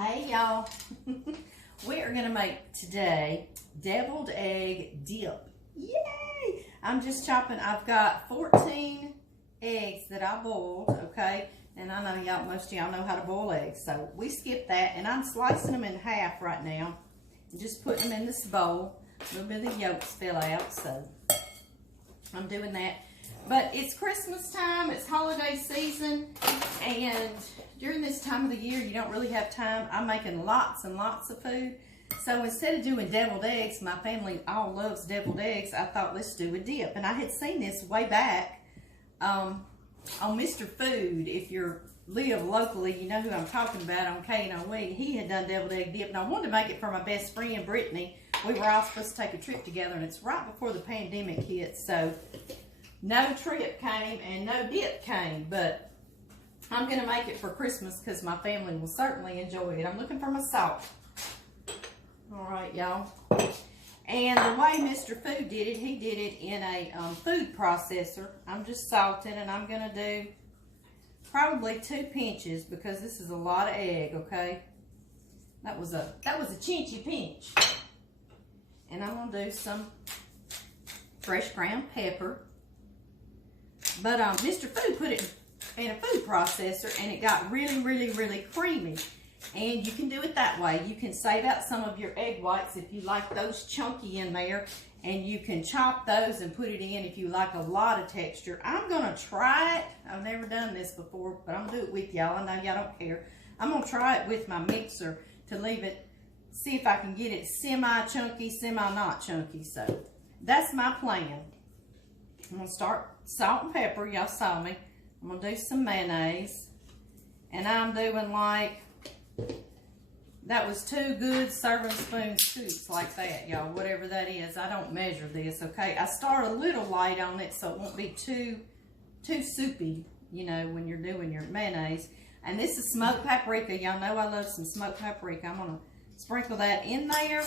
Hey y'all, we are gonna make today deviled egg dip. Yay! I'm just chopping, I've got 14 eggs that I boiled, okay? And I know y'all, most of y'all know how to boil eggs, so we skipped that. And I'm slicing them in half right now and just putting them in this bowl. A little bit of the yolks fell out, so I'm doing that. But it's Christmas time, it's holiday season, and during this time of the year, you don't really have time. I'm making lots and lots of food. So instead of doing deviled eggs, my family all loves deviled eggs, I thought let's do a dip. And I had seen this way back on Mr. Food. If you live locally, you know who I'm talking about on KNOE. He had done deviled egg dip, and I wanted to make it for my best friend, Brittany. We were all supposed to take a trip together, and it's right before the pandemic hit, so no trip came and no dip came, but I'm going to make it for Christmas because my family will certainly enjoy it. I'm looking for my salt. All right, y'all. And the way Mr. Food did it, he did it in a food processor. I'm just salting, and I'm going to do probably 2 pinches because this is a lot of egg, okay? That was a chinchy pinch. And I'm going to do some fresh ground pepper. But Mr. Food put it in a food processor, and it got really, really, really creamy. And you can do it that way. You can save out some of your egg whites if you like those chunky in there, and you can chop those and put it in if you like a lot of texture. I'm going to try it. I've never done this before, but I'm going to do it with y'all. I know y'all don't care. I'm going to try it with my mixer to leave it, see if I can get it semi-chunky, semi-not chunky. So that's my plan. I'm going to start salt and pepper. Y'all saw me. I'm going to do some mayonnaise. And I'm doing like, that was 2 good serving spoon scoops like that, y'all. Whatever that is. I don't measure this, okay? I start a little light on it so it won't be too soupy, you know, when you're doing your mayonnaise. And this is smoked paprika. Y'all know I love some smoked paprika. I'm going to sprinkle that in there.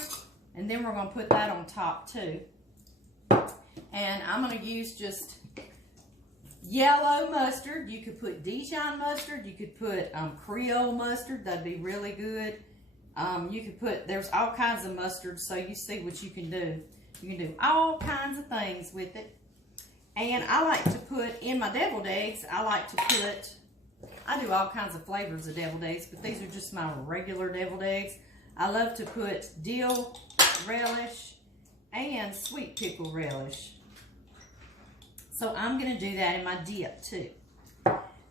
And then we're going to put that on top too. And I'm going to use just yellow mustard. You could put Dijon mustard. You could put Creole mustard. That'd be really good. You could put, there's all kinds of mustard, so you see what you can do. You can do all kinds of things with it. And I like to put, in my deviled eggs, I do all kinds of flavors of deviled eggs, but these are just my regular deviled eggs. I love to put dill relish and sweet pickle relish. So I'm going to do that in my dip too.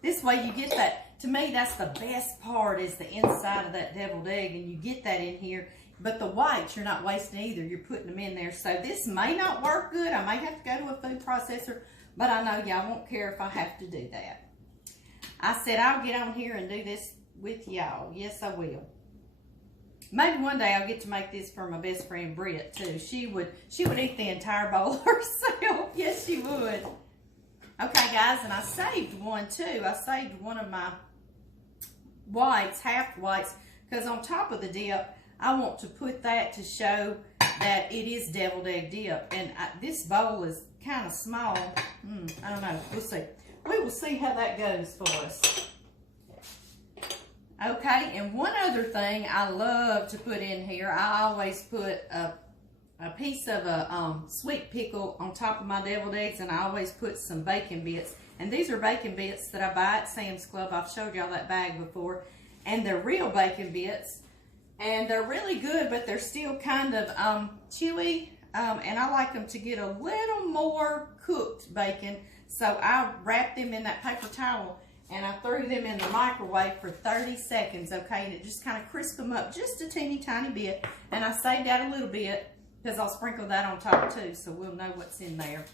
This way you get that, to me that's the best part, is the inside of that deviled egg, and you get that in here. But the whites you're not wasting either, you're putting them in there. So this may not work good, I may have to go to a food processor, but I know y'all won't care if I have to do that. I said I'll get on here and do this with y'all. Yes, I will. Maybe one day I'll get to make this for my best friend Britt too. She would eat the entire bowl herself. Yes, she would. Okay, guys, and I saved one too. I saved one of my whites, half whites, because on top of the dip, I want to put that to show that it is deviled egg dip. And this bowl is kind of small. I don't know. We'll see. We will see how that goes for us. Okay, and one other thing I love to put in here, I always put a piece of a sweet pickle on top of my deviled eggs, and I always put some bacon bits. And these are bacon bits that I buy at Sam's Club. I've showed y'all that bag before. And they're real bacon bits. And they're really good, but they're still kind of chewy. And I like them to get a little more cooked bacon. So I wrapped them in that paper towel, and I threw them in the microwave for 30 seconds, okay? And it just kind of crisped them up just a teeny tiny bit. And I saved out a little bit because I'll sprinkle that on top too, so we'll know what's in there.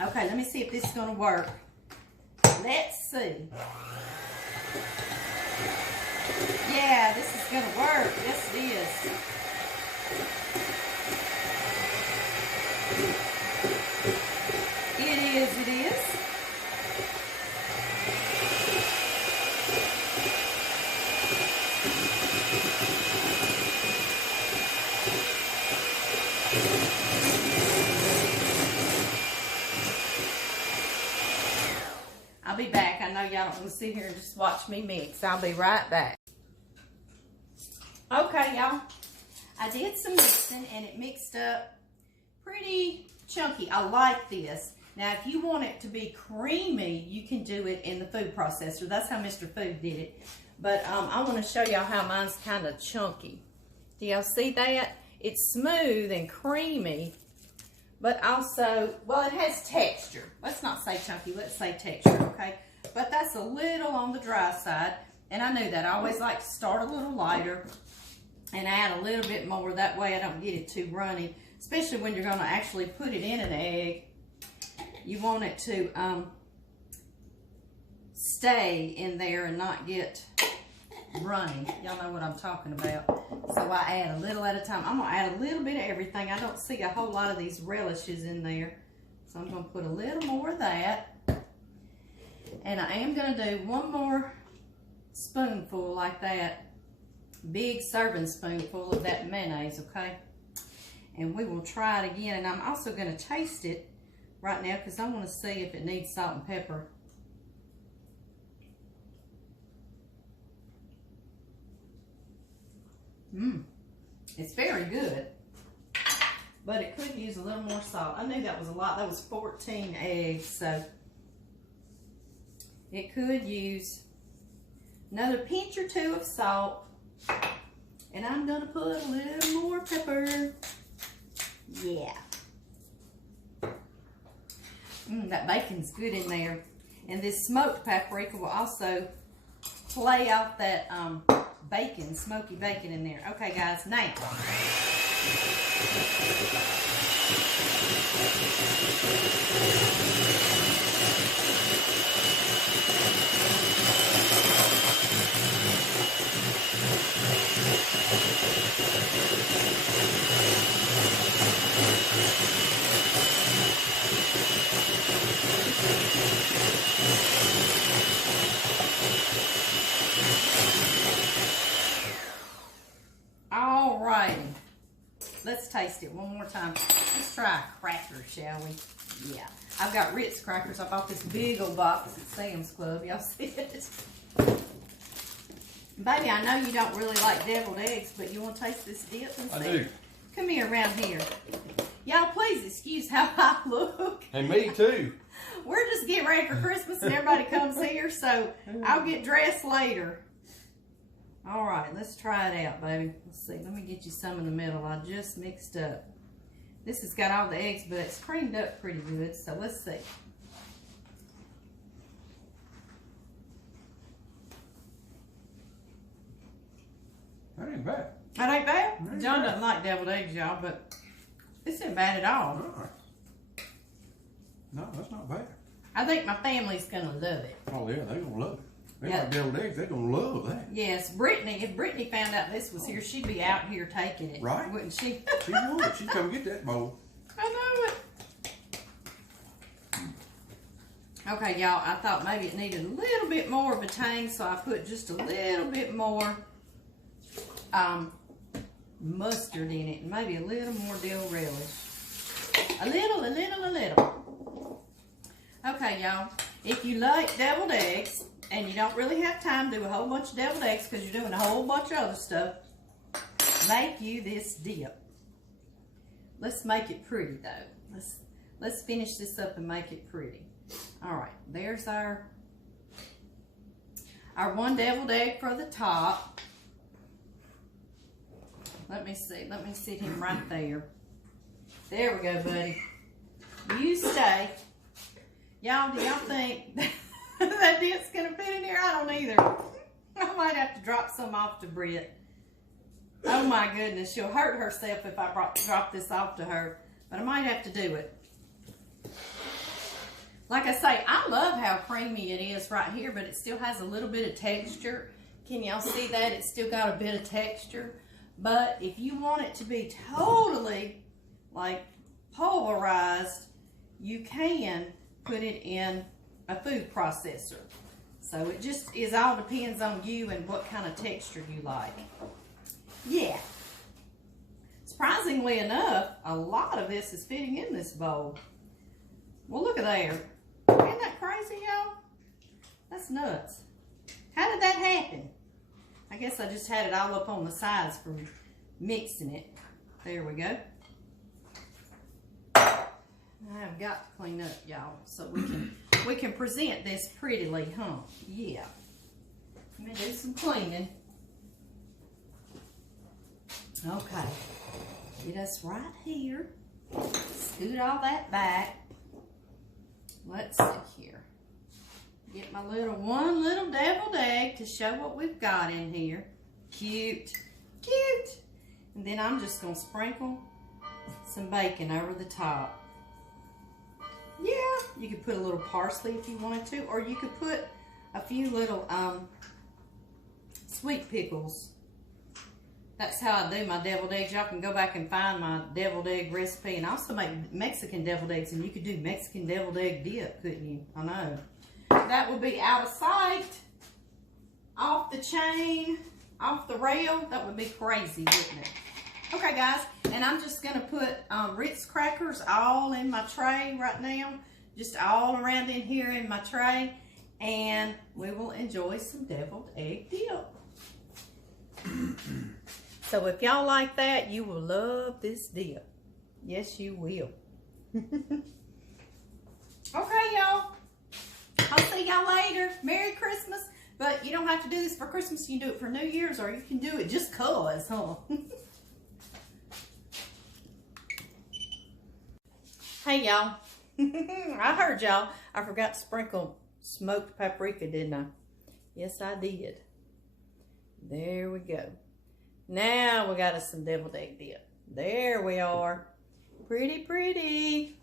Okay, let me see if this is going to work. Let's see. Yeah, this is going to work. Yes, it is. It is. I'll be back. I know y'all don't want to sit here and just watch me mix. I'll be right back. Okay, y'all. I did some mixing and it mixed up pretty chunky. I like this. Now, if you want it to be creamy, you can do it in the food processor. That's how Mr. Food did it. But I want to show y'all how mine's kind of chunky. Do y'all see that? It's smooth and creamy, but also, well, it has texture. Let's not say chunky, let's say texture, okay? But that's a little on the dry side, and I knew that. I always like to start a little lighter and add a little bit more. That way I don't get it too runny, especially when you're going to actually put it in an egg. You want it to stay in there and not get runny. Y'all know what I'm talking about. So I add a little at a time. I'm going to add a little bit of everything. I don't see a whole lot of these relishes in there. So I'm going to put a little more of that. And I am going to do one more spoonful like that. Big serving spoonful of that mayonnaise, okay? And we will try it again. And I'm also going to taste it right now because I want to see if it needs salt and pepper. It's very good, but it could use a little more salt. I knew that was a lot. That was 14 eggs, so it could use another pinch or two of salt, and I'm gonna put a little more pepper. Yeah. That bacon's good in there, and this smoked paprika will also play off that bacon, smoky bacon in there. Okay, guys, now. Let's taste it one more time. Let's try a cracker, shall we? Yeah. I've got Ritz crackers. I bought this big old box at Sam's Club. Y'all see it? Baby, I know you don't really like deviled eggs, but you want to taste this dip and see? I do. Come here around here. Y'all, please excuse how I look. And me too. We're just getting ready for Christmas and everybody comes here, so I'll get dressed later. All right, let's try it out, baby. Let's see. Let me get you some in the middle. I just mixed up. This has got all the eggs, but it's creamed up pretty good, so let's see. That ain't bad. That ain't bad? John doesn't like deviled eggs, y'all, but this ain't bad at all. No, that's not bad. I think my family's going to love it. Oh, yeah, they're going to love it. They Yeah. like deviled eggs. They're going to love that. Yes, Brittany, if Brittany found out this was here, she'd be out here taking it. Right. Wouldn't she? She would. She'd come get that bowl. I know it. Okay, y'all, I thought maybe it needed a little bit more of a tang, so I put just a little bit more mustard in it, and maybe a little more dill relish. A little. Okay, y'all, if you like deviled eggs, and you don't really have time to do a whole bunch of deviled eggs because you're doing a whole bunch of other stuff, make you this dip. Let's make it pretty, though. Let's finish this up and make it pretty. All right, there's our one deviled egg for the top. Let me see. Let me sit him right there. There we go, buddy. You stay. Y'all, do y'all think that dip's going to fit in here? I don't either. I might have to drop some off to Britt. Oh my goodness, she'll hurt herself if I drop this off to her. But I might have to do it. Like I say, I love how creamy it is right here, but it still has a little bit of texture. Can y'all see that? It's still got a bit of texture. But if you want it to be totally like pulverized, you can put it in a food processor. So it just all depends on you and what kind of texture you like. Yeah. Surprisingly enough, a lot of this is fitting in this bowl. Well, look at there. Isn't that crazy, y'all? That's nuts. How did that happen? I guess I just had it all up on the sides from mixing it. There we go. I've got to clean up, y'all, so we can present this prettily, huh? Yeah. Let me do some cleaning. Okay. Get us right here. Scoot all that back. Let's see here. Get my one little deviled egg to show what we've got in here. Cute. Cute. And then I'm just going to sprinkle some bacon over the top. Yeah, you could put a little parsley if you wanted to, or you could put a few little sweet pickles. That's how I do my deviled eggs. Y'all can go back and find my deviled egg recipe, and I also make Mexican deviled eggs, and you could do Mexican deviled egg dip, couldn't you? I know. That would be out of sight, off the chain, off the rail. That would be crazy, wouldn't it? Okay, guys, and I'm just going to put Ritz crackers all in my tray right now, just all around in here in my tray, and we will enjoy some deviled egg dip. So if y'all like that, you will love this dip. Yes, you will. Okay, y'all. I'll see y'all later. Merry Christmas. But you don't have to do this for Christmas. You can do it for New Year's, or you can do it just cause, huh? Hey, y'all. I heard y'all. I forgot to sprinkle smoked paprika, didn't I? Yes, I did. There we go. Now we got us some deviled egg dip. There we are. Pretty, pretty.